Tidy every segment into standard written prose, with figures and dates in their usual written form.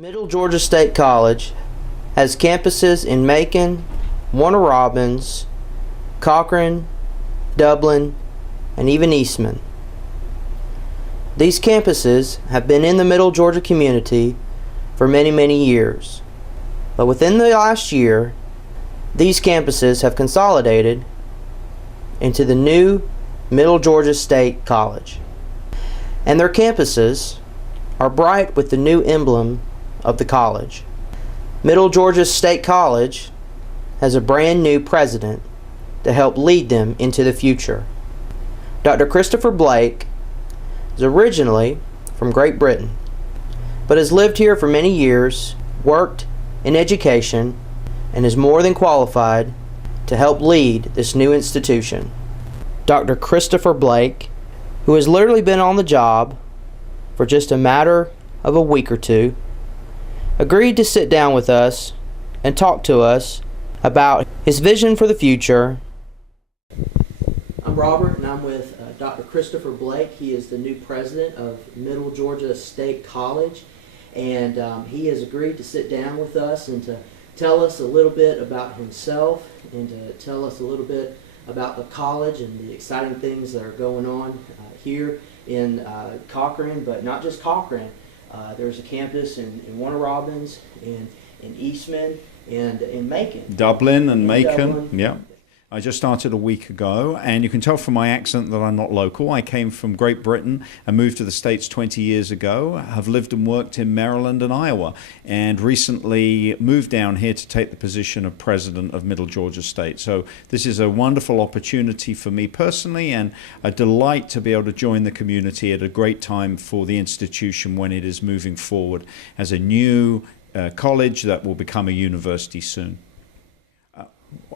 Middle Georgia State College has campuses in Macon, Warner Robins, Cochran, Dublin, and even Eastman. These campuses have been in the Middle Georgia community for many years, but within the last year, these campuses have consolidated into the new Middle Georgia State College, and their campuses are bright with the new emblem of the college. Middle Georgia State College has a brand new president to help lead them into the future. Dr. Christopher Blake is originally from Great Britain, but has lived here for many years, worked in education, and is more than qualified to help lead this new institution. Dr. Christopher Blake, who has literally been on the job for just a matter of a week or two, agreed to sit down with us and talk to us about his vision for the future. I'm Robert, and I'm with Dr. Christopher Blake. He is the new president of Middle Georgia State College, and he has agreed to sit down with us and to tell us a little bit about himself and to tell us a little bit about the college and the exciting things that are going on here in Cochran, but not just Cochran. There's a campus in Warner Robins, in Eastman, and in Macon. Dublin and Macon, yeah. I just started a week ago, and you can tell from my accent that I'm not local. I came from Great Britain and moved to the States 20 years ago. Have lived and worked in Maryland and Iowa, and recently moved down here to take the position of president of Middle Georgia State. So this is a wonderful opportunity for me personally, and a delight to be able to join the community at a great time for the institution when it is moving forward as a new college that will become a university soon.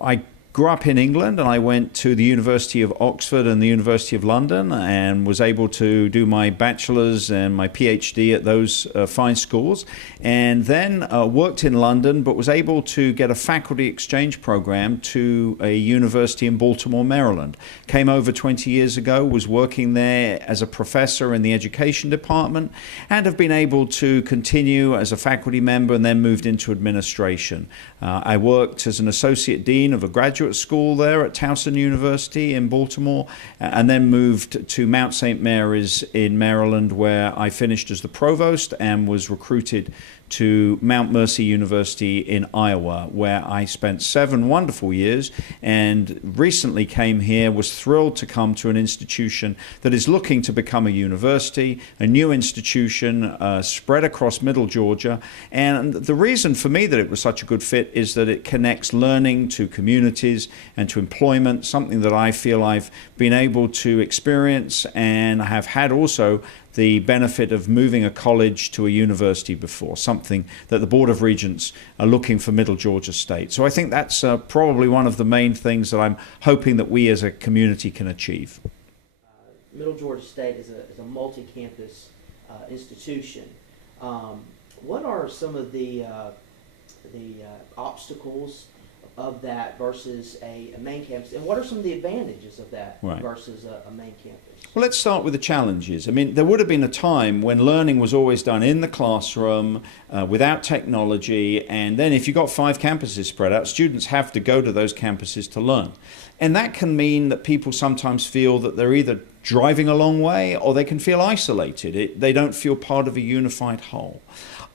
I grew up in England, and I went to the University of Oxford and the University of London, and was able to do my bachelor's and my PhD at those fine schools, and then worked in London, but was able to get a faculty exchange program to a university in Baltimore, Maryland. Came over 20 years ago, was working there as a professor in the education department, and have been able to continue as a faculty member and then moved into administration. I worked as an associate dean of a graduate school there at Towson University in Baltimore, and then moved to Mount St. Mary's in Maryland, where I finished as the provost and was recruited to Mount Mercy University in Iowa, where I spent 7 wonderful years, and recently came here, was thrilled to come to an institution that is looking to become a university, a new institution spread across Middle Georgia. And the reason for me that it was such a good fit is that it connects learning to communities and to employment, something that I feel I've been able to experience, and I have had also the benefit of moving a college to a university before, something that the Board of Regents are looking for Middle Georgia State. So I think that's probably one of the main things that I'm hoping that we as a community can achieve. Middle Georgia State is a multi-campus institution. What are some of the obstacles of that versus a main campus, and what are some of the advantages of that versus a main campus? Well, let's start with the challenges. I mean, there would have been a time when learning was always done in the classroom without technology, and then if you've got 5 campuses spread out, students have to go to those campuses to learn. And that can mean that people sometimes feel that they're either driving a long way or they can feel isolated. They don't feel part of a unified whole.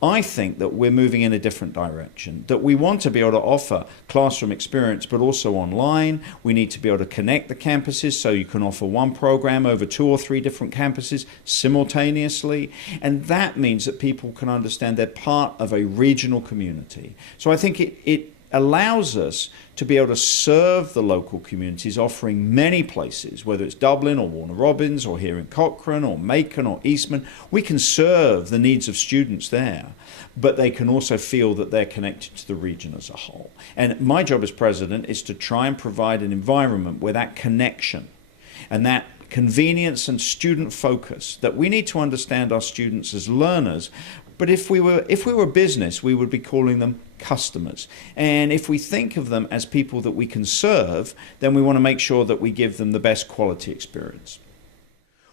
I think that we're moving in a different direction, that we want to be able to offer classroom experience, but also online. We need to be able to connect the campuses so you can offer one program over 2 or 3 different campuses simultaneously. And that means that people can understand they're part of a regional community. So I think it allows us to be able to serve the local communities, offering many places, whether it's Dublin or Warner Robins or here in Cochran or Macon or Eastman. We can serve the needs of students there, but they can also feel that they're connected to the region as a whole. And my job as president is to try and provide an environment where that connection and that convenience and student focus, that we need to understand our students as learners. But if we were business, we would be calling them customers. And if we think of them as people that we can serve, then we want to make sure that we give them the best quality experience.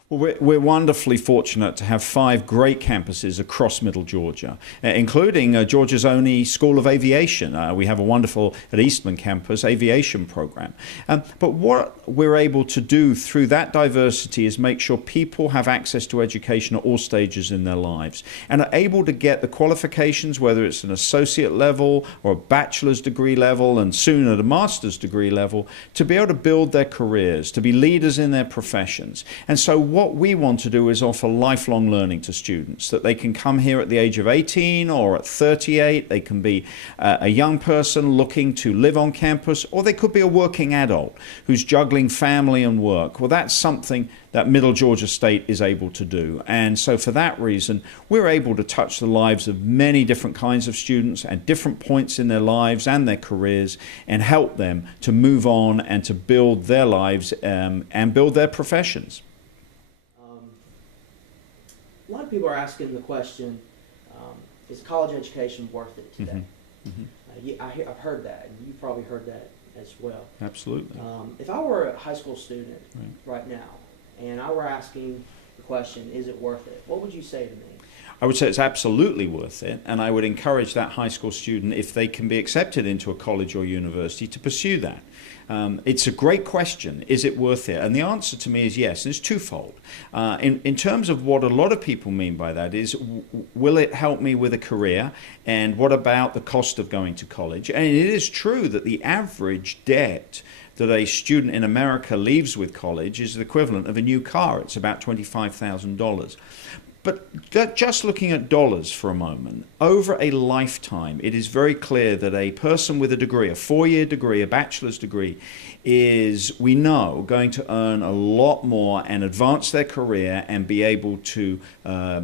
Well, we're wonderfully fortunate to have 5 great campuses across Middle Georgia, including Georgia's only School of Aviation. We have a wonderful, at Eastman campus, aviation program. But what we're able to do through that diversity is make sure people have access to education at all stages in their lives and are able to get the qualifications, whether it's an associate level or a bachelor's degree level and soon at a master's degree level, to be able to build their careers, to be leaders in their professions. And so what we want to do is offer lifelong learning to students, that they can come here at the age of 18 or at 38. They can be a young person looking to live on campus, or they could be a working adult who's juggling family and work. Well, that's something that Middle Georgia State is able to do. And so for that reason, we're able to touch the lives of many different kinds of students at different points in their lives and their careers, and help them to move on and to build their lives and build their professions. A lot of people are asking the question, is college education worth it today? I've heard that, and you've probably heard that as well. Absolutely. If I were a high school student right now, and I were asking the question, is it worth it? What would you say to me? I would say it's absolutely worth it, and I would encourage that high school student, if they can be accepted into a college or university, to pursue that. It's a great question. Is it worth it? And the answer to me is yes. And it's twofold. In terms of what a lot of people mean by that is, will it help me with a career? And what about the cost of going to college? And it is true that the average debt that a student in America leaves with college is the equivalent of a new car. It's about $25,000. But just looking at dollars for a moment, over a lifetime, it is very clear that a person with a degree, a 4-year degree, a bachelor's degree, is, we know, going to earn a lot more and advance their career and be able to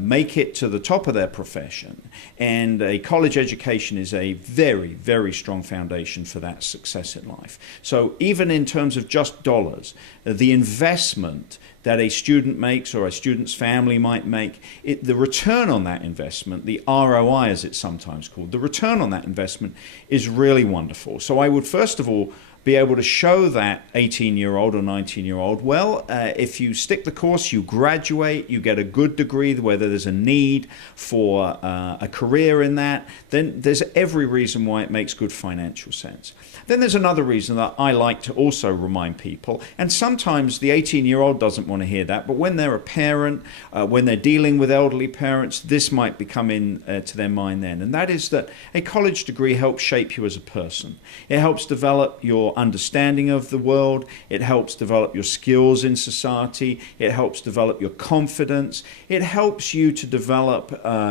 make it to the top of their profession. And a college education is a very, very strong foundation for that success in life. So even in terms of just dollars, the investment that a student makes or a student's family might make, the return on that investment, the ROI as it's sometimes called, the return on that investment is really wonderful. So I would first of all be able to show that 18-year-old or 19-year-old, well, if you stick the course, you graduate, you get a good degree, whether there's a need for a career in that, then there's every reason why it makes good financial sense. Then there's another reason that I like to also remind people, and sometimes the 18-year-old doesn't want to hear that, but when they're a parent, when they're dealing with elderly parents, this might become to their mind then, and that is that a college degree helps shape you as a person. It helps develop your understanding of the world, it helps develop your skills in society, it helps develop your confidence, it helps you to develop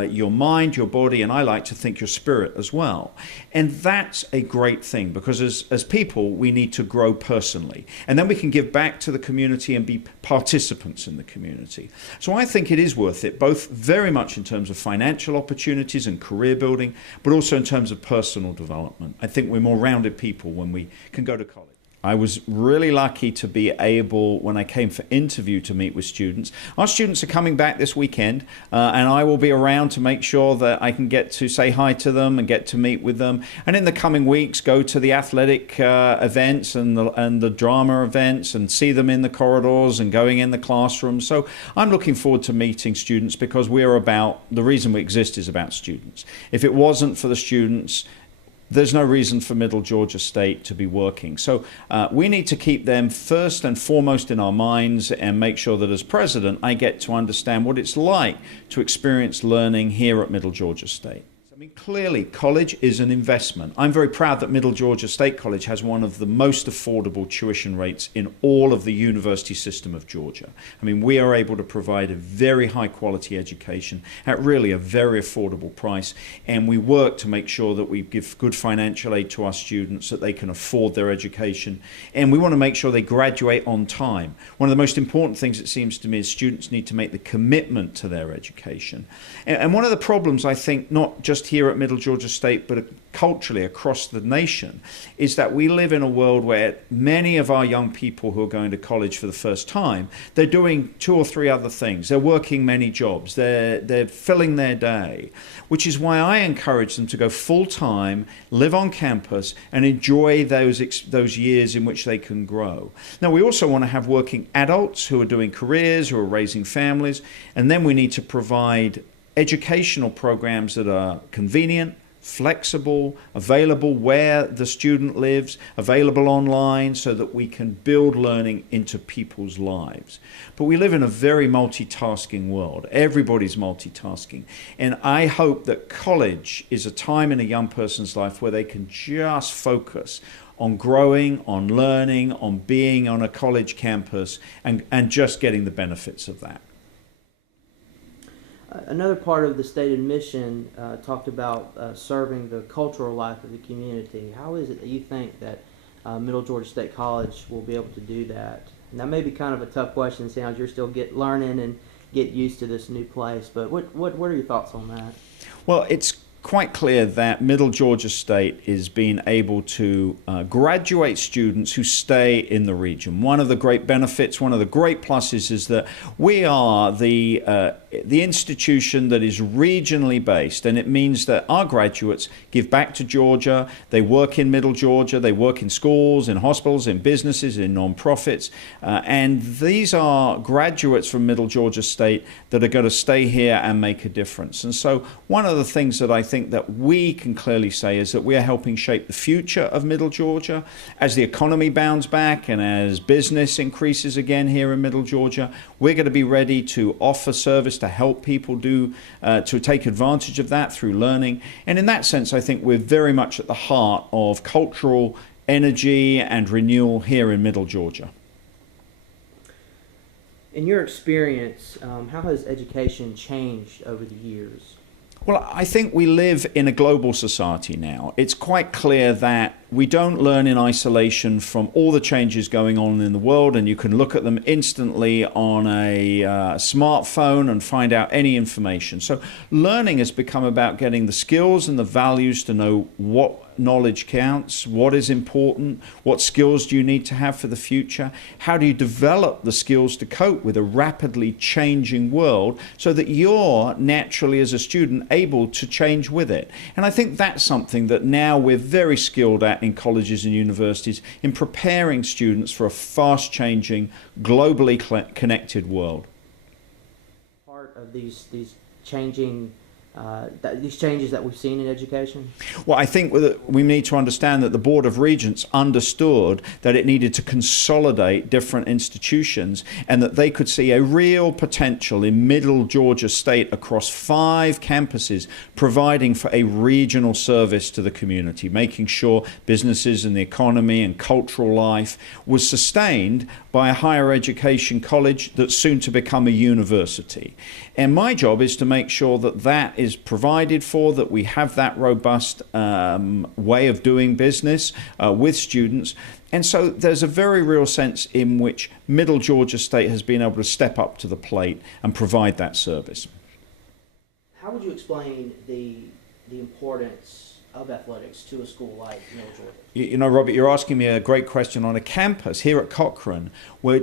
your mind, your body, and I like to think your spirit as well. And that's a great thing, because as people, we need to grow personally. And then we can give back to the community and be participants in the community. So I think it is worth it, both very much in terms of financial opportunities and career building, but also in terms of personal development. I think we're more rounded people when we can go to college. I was really lucky to be able, when I came for interview, to meet with students. Our students are coming back this weekend, and I will be around to make sure that I can get to say hi to them and get to meet with them. And in the coming weeks, go to the athletic events and the drama events and see them in the corridors and going in the classrooms. So I'm looking forward to meeting students, because the reason we exist is about students. If it wasn't for the students, there's no reason for Middle Georgia State to be working. So we need to keep them first and foremost in our minds, and make sure that as president, I get to understand what it's like to experience learning here at Middle Georgia State. I mean, clearly, college is an investment. I'm very proud that Middle Georgia State College has one of the most affordable tuition rates in all of the university system of Georgia. I mean, we are able to provide a very high quality education at really a very affordable price, and we work to make sure that we give good financial aid to our students, that they can afford their education, and we want to make sure they graduate on time. One of the most important things, it seems to me, is students need to make the commitment to their education. And one of the problems, I think, not just here at Middle Georgia State, but culturally across the nation, is that we live in a world where many of our young people who are going to college for the first time, they're doing 2 or 3 other things. They're working many jobs. They're filling their day, which is why I encourage them to go full-time, live on campus, and enjoy those years in which they can grow. Now, we also want to have working adults who are doing careers, who are raising families, and then we need to provide educational programs that are convenient, flexible, available where the student lives, available online, so that we can build learning into people's lives. But we live in a very multitasking world. Everybody's multitasking. And I hope that college is a time in a young person's life where they can just focus on growing, on learning, on being on a college campus, and just getting the benefits of that. Another part of the stated mission talked about serving the cultural life of the community. How is it that you think that Middle Georgia State College will be able to do that? And that may be kind of a tough question, seeing as you're still learning and get used to this new place. But what are your thoughts on that? Well, it's quite clear that Middle Georgia State is being able to graduate students who stay in the region. One of the great benefits, one of the great pluses, is that we are the institution that is regionally based, and it means that our graduates give back to Georgia. They work in Middle Georgia, they work in schools, in hospitals, in businesses, in non-profits, and these are graduates from Middle Georgia State that are going to stay here and make a difference. And so one of the things that I think that we can clearly say is that we are helping shape the future of Middle Georgia. As the economy bounces back and as business increases again here in Middle Georgia, we're going to be ready to offer service to help people to take advantage of that through learning. And in that sense, I think we're very much at the heart of cultural energy and renewal here in Middle Georgia. In your experience, how has education changed over the years? Well, I think we live in a global society now. It's quite clear that we don't learn in isolation from all the changes going on in the world, and you can look at them instantly on a smartphone and find out any information. So learning has become about getting the skills and the values to know what knowledge counts, what is important, what skills do you need to have for the future, how do you develop the skills to cope with a rapidly changing world so that you're naturally as a student able to change with it. And I think that's something that now we're very skilled at in colleges and universities, in preparing students for a fast changing, globally connected world. Part of these changing these changes that we've seen in education? Well, I think we need to understand that the Board of Regents understood that it needed to consolidate different institutions and that they could see a real potential in Middle Georgia State across 5 campuses, providing for a regional service to the community, making sure businesses and the economy and cultural life was sustained by a higher education college that's soon to become a university. And my job is to make sure that that is provided for, that we have that robust way of doing business with students. And so there's a very real sense in which Middle Georgia State has been able to step up to the plate and provide that service. How would you explain the importance of athletics to a school like Middle Georgia? You know, Robert, you're asking me a great question on a campus here at Cochrane, where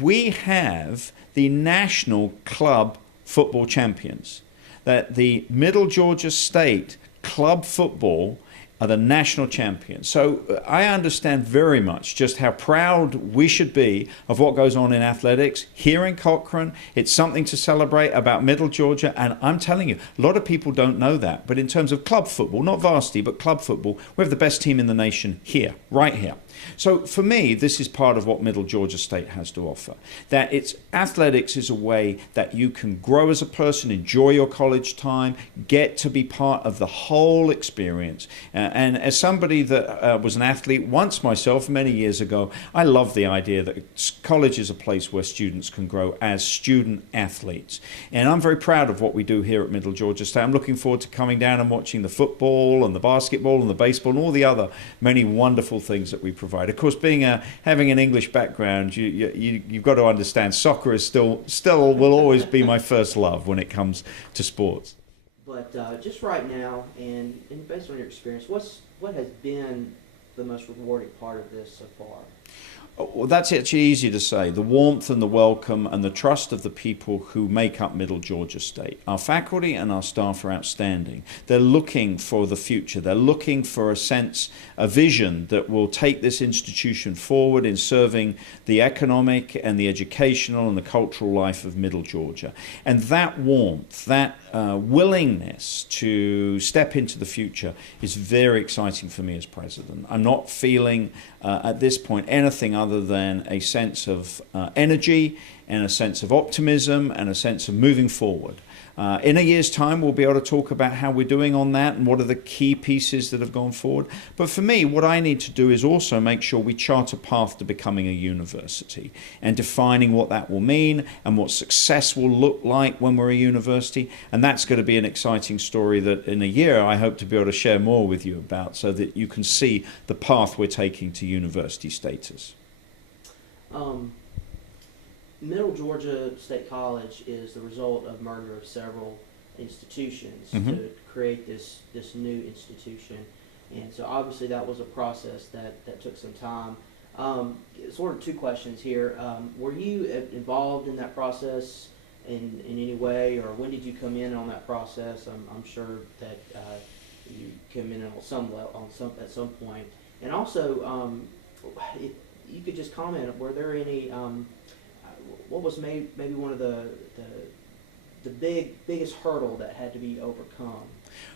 we have the national club football champions. That the Middle Georgia State club football are the national champions. So I understand very much just how proud we should be of what goes on in athletics here in Cochrane. It's something to celebrate about Middle Georgia, and I'm telling you, a lot of people don't know that. But in terms of club football, not varsity, but club football, we have the best team in the nation here, right here. So for me, this is part of what Middle Georgia State has to offer. That it's athletics is a way that you can grow as a person, enjoy your college time, get to be part of the whole experience. And as somebody that was an athlete once myself many years ago, I love the idea that college is a place where students can grow as student athletes. And I'm very proud of what we do here at Middle Georgia State. I'm looking forward to coming down and watching the football and the basketball and the baseball and all the other many wonderful things that we provide. Of course, having an English background, you've got to understand soccer is still will always be my first love when it comes to sports. But just right now, and based on your experience, what has been the most rewarding part of this so far? Well, that's actually easy to say. The warmth and the welcome and the trust of the people who make up Middle Georgia State. Our faculty and our staff are outstanding. They're looking for the future. They're looking for a vision that will take this institution forward in serving the economic and the educational and the cultural life of Middle Georgia. And that warmth, that willingness to step into the future is very exciting for me as president. I'm not feeling at this point anything other than a sense of energy and a sense of optimism and a sense of moving forward. In a year's time, we'll be able to talk about how we're doing on that and what are the key pieces that have gone forward. But for me, what I need to do is also make sure we chart a path to becoming a university and defining what that will mean and what success will look like when we're a university. And that's going to be an exciting story that in a year I hope to be able to share more with you about, so that you can see the path we're taking to university status. Middle Georgia State College is the result of merger of several institutions to create this new institution, and so obviously that was a process that took some time. Sort of two questions here. Were you involved in that process in any way, or when did you come in on that process? I'm sure that you came in at some point, and also if you could just comment, were there any what was maybe one of the biggest hurdle that had to be overcome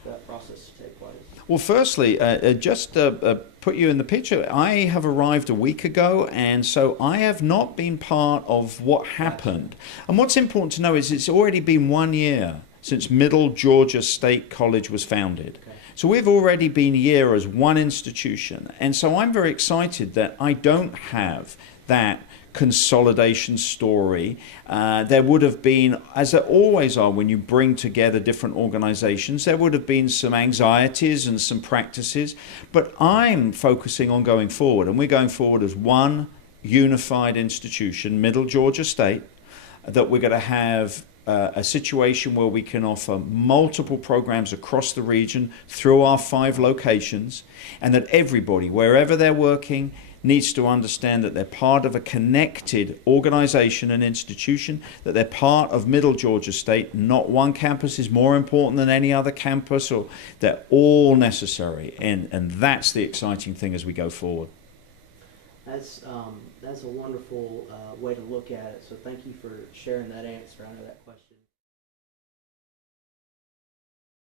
for that process to take place? Well, firstly, just put you in the picture, I have arrived a week ago, and so I have not been part of what happened. And what's important to know is it's already been 1 year since Middle Georgia State College was founded. Okay. So we've already been a year as one institution. And so I'm very excited that I don't have that consolidation story. There would have been, as there always are when you bring together different organizations, there would have been some anxieties and some practices, but I'm focusing on going forward, and we're going forward as one unified institution, Middle Georgia State, that we're going to have a situation where we can offer multiple programs across the region through our 5 locations, and that everybody, wherever they're working, needs to understand that they're part of a connected organization and institution, that they're part of Middle Georgia State. Not one campus is more important than any other campus, or they're all necessary, and that's the exciting thing as we go forward. That's a wonderful way to look at it, so thank you for sharing that answer. I know that question